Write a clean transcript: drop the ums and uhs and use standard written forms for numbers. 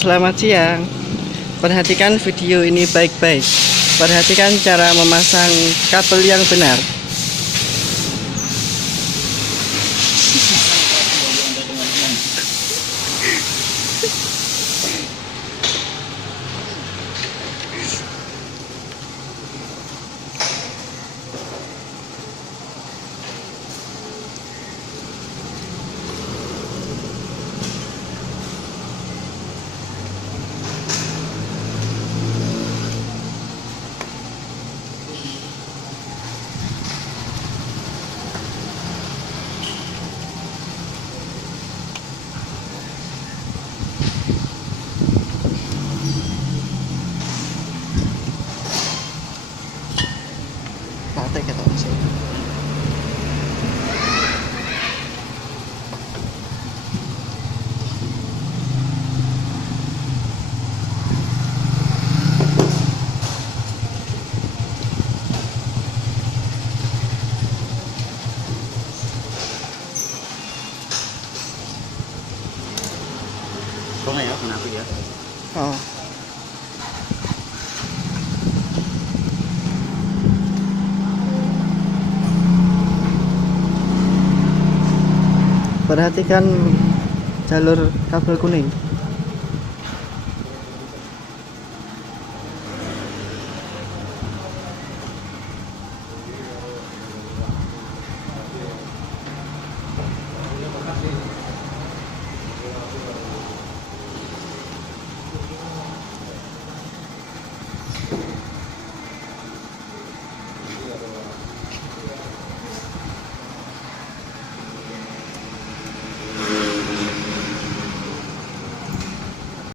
Selamat siang. Perhatikan video ini baik-baik. Perhatikan cara memasang kabel yang benar. Praktek ya, Pak. Kok nggak ya, kenapa ya? Oh. Perhatikan jalur kabel kuning.